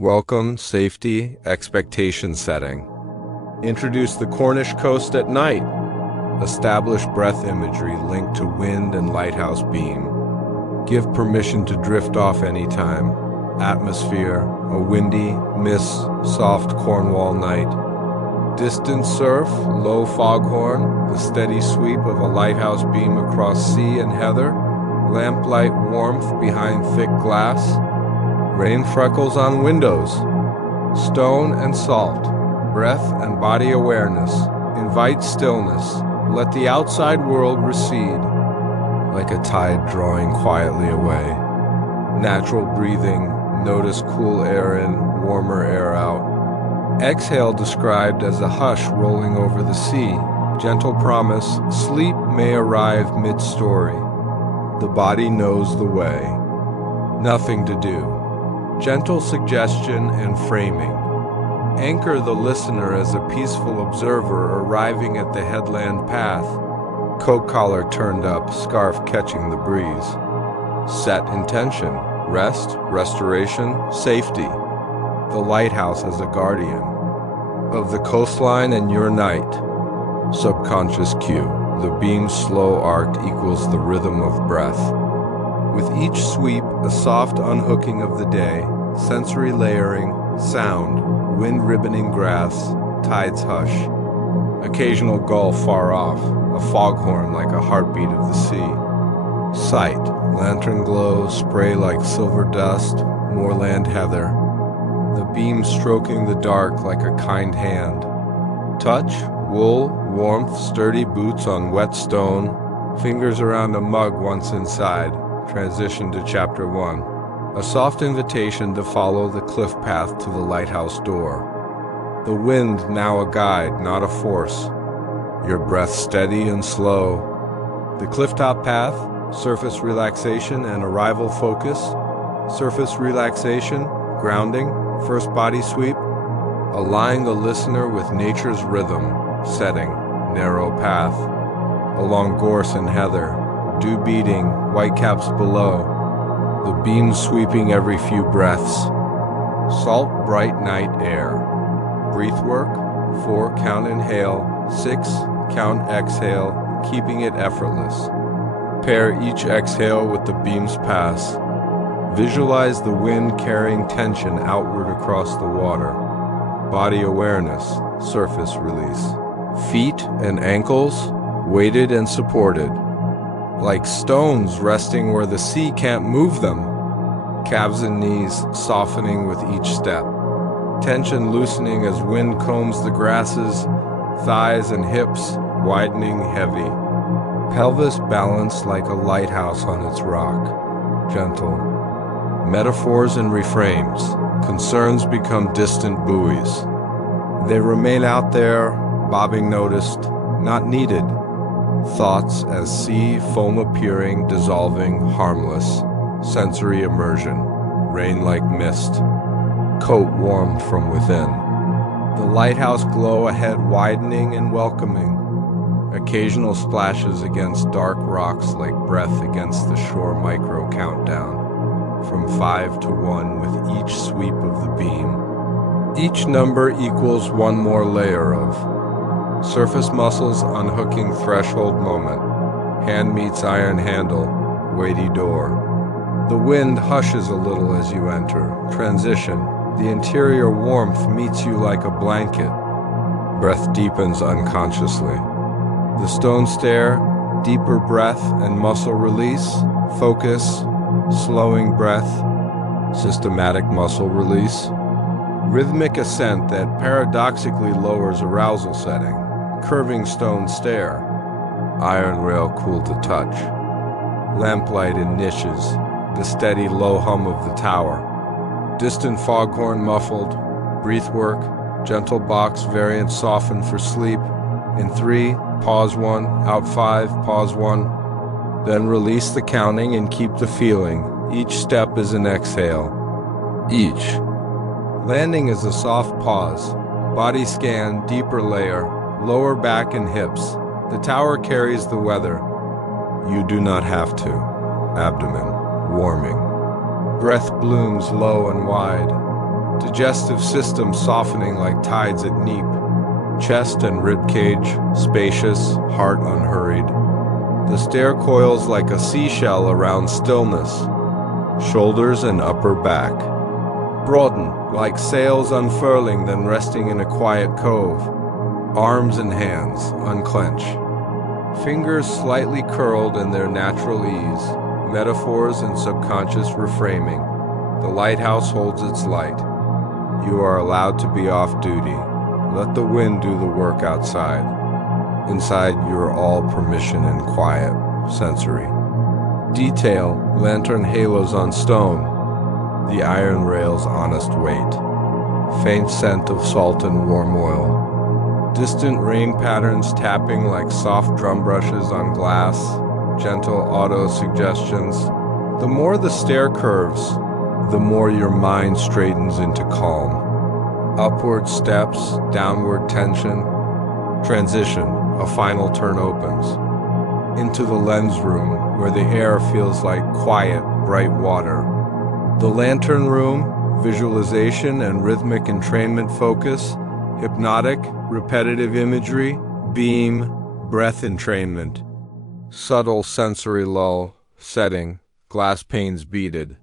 Welcome, safety, expectation setting. Introduce the Cornish coast at night. Establish breath imagery linked to wind and lighthouse beam. Give permission to drift off anytime. Atmosphere, a windy, mist, soft Cornwall night. Distant surf, low foghorn, the steady sweep of a lighthouse beam across sea and heather. Lamplight warmth behind thick glass. Rain freckles on windows. Stone and salt. Breath and body awareness. Invite stillness. Let the outside world recede, like a tide drawing quietly away. Natural breathing. Notice cool air in, warmer air out. Exhale described as a hush rolling over the sea. Gentle promise, sleep may arrive mid-story. The body knows the way. Nothing to do. Gentle suggestion and framing. Anchor the listener as a peaceful observer arriving at the headland path. Coat collar turned up, scarf catching the breeze. Set intention. Rest, restoration, safety. The lighthouse as a guardian of the coastline and your night. Subconscious cue. The beam's slow arc equals the rhythm of breath. With each sweep, a soft unhooking of the day, sensory layering, sound, wind ribboning grass, tides hush. Occasional gull far off, a foghorn like a heartbeat of the sea. Sight, lantern glow, spray like silver dust, moorland heather. The beam stroking the dark like a kind hand. Touch, wool, warmth, sturdy boots on wet stone, fingers around a mug once inside. Transition to Chapter 1. A soft invitation to follow the cliff path to the lighthouse door. The wind now a guide, not a force. Your breath steady and slow. The clifftop path, surface relaxation and arrival focus. Surface relaxation, grounding, first body sweep. Align the listener with nature's rhythm, setting, narrow path. Along gorse and heather. Dew beating, whitecaps below, the beam sweeping every few breaths. Salt, bright night air. Breath work, 4 count inhale, 6 count exhale, keeping it effortless. Pair each exhale with the beam's pass. Visualize the wind carrying tension outward across the water. Body awareness, surface release. Feet and ankles, weighted and supported. Like stones resting where the sea can't move them. Calves and knees softening with each step. Tension loosening as wind combs the grasses, thighs and hips widening heavy. Pelvis balanced like a lighthouse on its rock, gentle. Metaphors and reframes, concerns become distant buoys. They remain out there, bobbing noticed, not needed. Thoughts as sea, foam appearing, dissolving, harmless. Sensory immersion, rain like mist. Coat warmed from within. The lighthouse glow ahead widening and welcoming. Occasional splashes against dark rocks like breath against the shore micro countdown. From 5 to 1 with each sweep of the beam. Each number equals one more layer of surface muscles unhooking threshold moment. Hand meets iron handle, weighty door. The wind hushes a little as you enter. Transition. The interior warmth meets you like a blanket. Breath deepens unconsciously. The stone stare, deeper breath and muscle release. Focus, slowing breath. Systematic muscle release. Rhythmic ascent that paradoxically lowers arousal setting. Curving stone stair. Iron rail cool to touch. Lamplight in niches. The steady low hum of the tower. Distant foghorn muffled. Breath work. Gentle box variant softened for sleep. In 3, pause 1. Out 5, pause 1. Then release the counting and keep the feeling. Each step is an exhale. Each. Landing is a soft pause. Body scan, deeper layer. Lower back and hips. The tower carries the weather. You do not have to. Abdomen, warming. Breath blooms low and wide. To digestive system softening like tides at neap, chest and rib cage spacious, heart unhurried. The stair coils like a seashell around stillness, shoulders and upper back broaden like sails unfurling then resting in a quiet cove, arms and hands unclench, fingers slightly curled in their natural ease, metaphors and subconscious reframing. The lighthouse holds its light. You are allowed to be off duty. Let the wind do the work outside. Inside, you are all permission and quiet, sensory. Detail, lantern halos on stone, the iron rail's honest weight. Faint scent of salt and warm oil. Distant rain patterns tapping like soft drum brushes on glass, gentle auto-suggestions. The more the stair curves, the more your mind straightens into calm. Upward steps, downward tension. Transition, a final turn opens. Into the lens room, where the air feels like quiet, bright water. The lantern room, visualization and rhythmic entrainment focus, hypnotic, repetitive imagery, beam, breath entrainment. Subtle sensory lull, setting, glass panes beaded.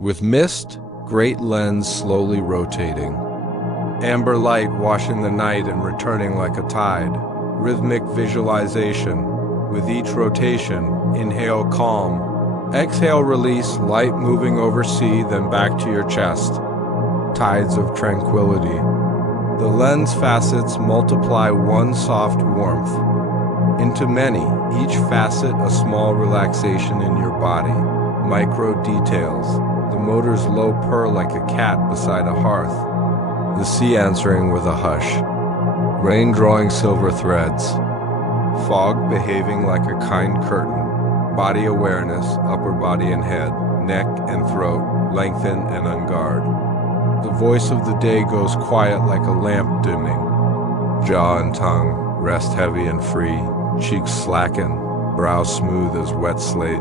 With mist, great lens slowly rotating. Amber light washing the night and returning like a tide. Rhythmic visualization. With each rotation, inhale calm. Exhale release, light moving over sea, then back to your chest. Tides of tranquility. The lens facets multiply one soft warmth into many, each facet a small relaxation in your body. Micro details. The motor's low purr like a cat beside a hearth. The sea answering with a hush. Rain drawing silver threads. Fog behaving like a kind curtain. Body awareness, upper body and head, neck and throat, lengthen and unguard. The voice of the day goes quiet like a lamp dimming. Jaw and tongue rest heavy and free, cheeks slacken, brow smooth as wet slate.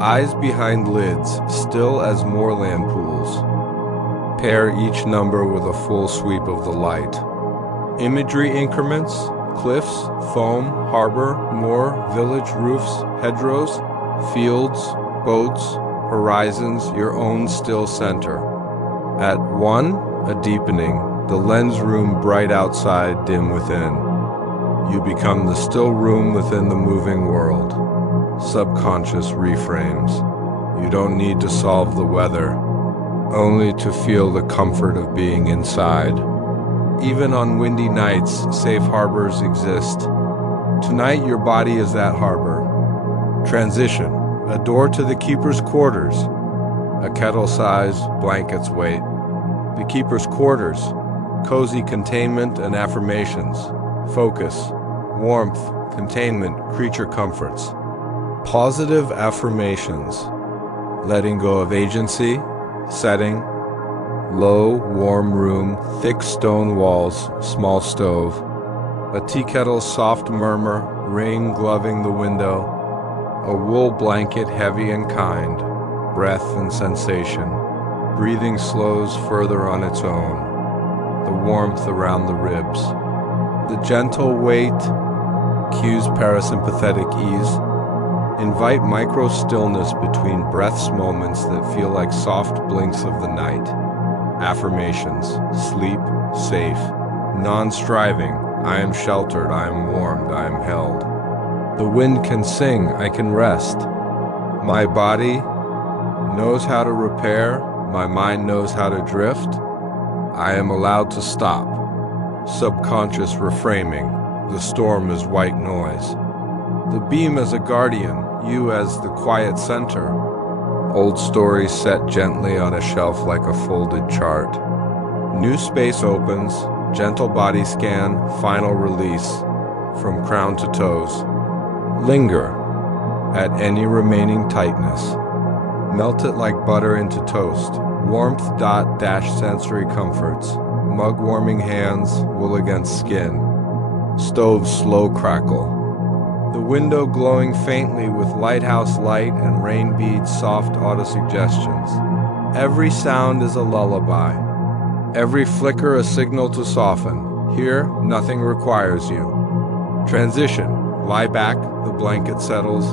Eyes behind lids, still as moorland pools. Pair each number with a full sweep of the light. Imagery increments, cliffs, foam, harbor, moor, village roofs, hedgerows, fields, boats, horizons, your own still center. At 1, a deepening, the lens room bright outside, dim within. You become the still room within the moving world. Subconscious reframes. You don't need to solve the weather, only to feel the comfort of being inside. Even on windy nights, safe harbors exist. Tonight, your body is that harbor. Transition, a door to the keeper's quarters. A kettle-sized blanket's weight. The keeper's quarters, cozy containment and affirmations. Focus, warmth, containment, creature comforts. Positive affirmations. Letting go of agency, setting. Low, warm room, thick stone walls, small stove. A tea kettle's soft murmur, rain gloving the window. A wool blanket heavy and kind, breath and sensation. Breathing slows further on its own. The warmth around the ribs. The gentle weight cues parasympathetic ease. Invite micro stillness between breaths, moments that feel like soft blinks of the night. Affirmations, sleep, safe, non-striving, I am sheltered, I am warmed, I am held. The wind can sing, I can rest. My body knows how to repair, my mind knows how to drift. I am allowed to stop. Subconscious reframing, the storm is white noise. The beam as a guardian, you as the quiet center. Old stories set gently on a shelf like a folded chart. New space opens, gentle body scan, final release, from crown to toes. Linger, at any remaining tightness. Melt it like butter into toast. Warmth dot dash sensory comforts. Mug warming hands, wool against skin. Stove slow crackle. The window glowing faintly with lighthouse light and rain beads soft autosuggestions. Every sound is a lullaby. Every flicker a signal to soften. Here, nothing requires you. Transition. Lie back, the blanket settles.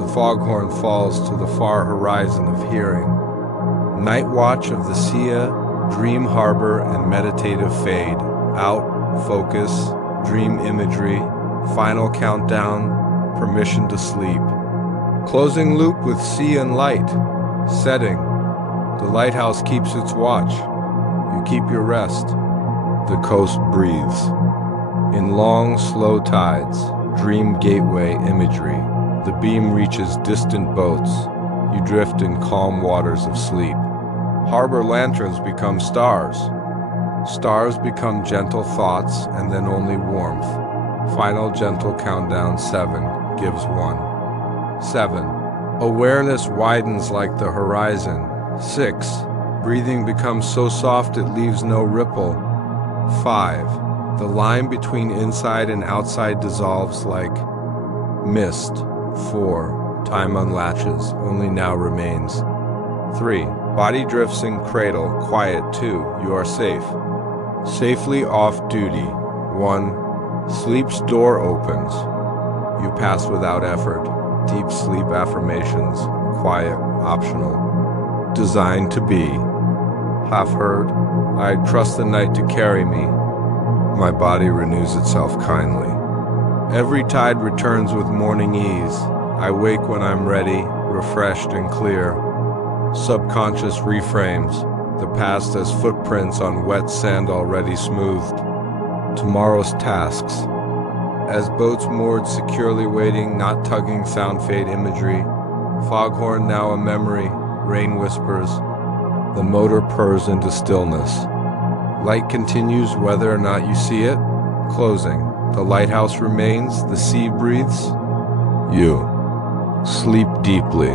The foghorn falls to the far horizon of hearing. Night watch of the Sia, dream harbor and meditative fade. Out, focus, dream imagery, final countdown, permission to sleep. Closing loop with sea and light. Setting. The lighthouse keeps its watch. You keep your rest. The coast breathes. In long, slow tides, dream gateway imagery. The beam reaches distant boats. You drift in calm waters of sleep. Harbor lanterns become stars. Stars become gentle thoughts and then only warmth. Final gentle countdown 7 gives 1. 7. Awareness widens like the horizon. 6. Breathing becomes so soft it leaves no ripple. 5. The line between inside and outside dissolves like mist. 4. Time unlatches, only now remains. 3. Body drifts in cradle, quiet 2. You are safe. Safely off duty. 1. Sleep's door opens. You pass without effort. Deep sleep affirmations, quiet, optional. Designed to be. Half heard. I trust the night to carry me. My body renews itself kindly. Every tide returns with morning ease. I wake when I'm ready, refreshed and clear. Subconscious reframes, the past as footprints on wet sand already smoothed. Tomorrow's tasks. As boats moored securely waiting, not tugging sound fade imagery. Foghorn now a memory, rain whispers. The motor purrs into stillness. Light continues whether or not you see it. Closing. The lighthouse remains, the sea breathes. You. Sleep deeply.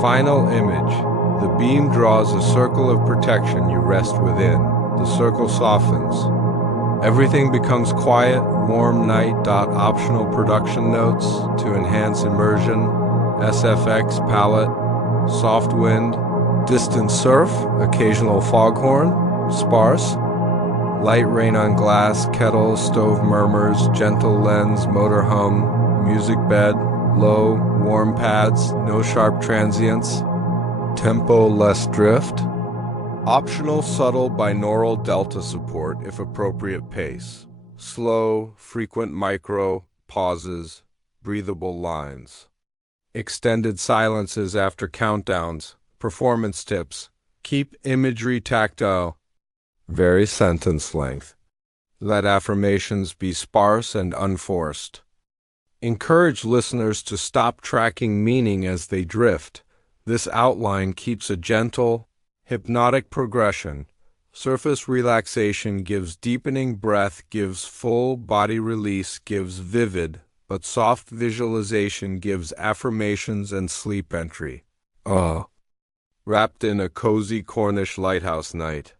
Final image. The beam draws a circle of protection you rest within. The circle softens. Everything becomes quiet, warm night. Optional production notes to enhance immersion. SFX palette. Soft wind. Distant surf. Occasional foghorn. Sparse. Light rain on glass, kettle, stove murmurs, gentle lens, motor hum, music bed, low, warm pads, no sharp transients. Tempo less drift. Optional subtle binaural delta support if appropriate pace. Slow, frequent micro, pauses, breathable lines. Extended silences after countdowns. Performance tips. Keep imagery tactile. Vary sentence length. Let affirmations be sparse and unforced. Encourage listeners to stop tracking meaning as they drift. This outline keeps a gentle, hypnotic progression. Surface relaxation gives deepening breath, gives full body release, gives vivid, but soft visualization gives affirmations and sleep entry. Wrapped in a cozy Cornish lighthouse night.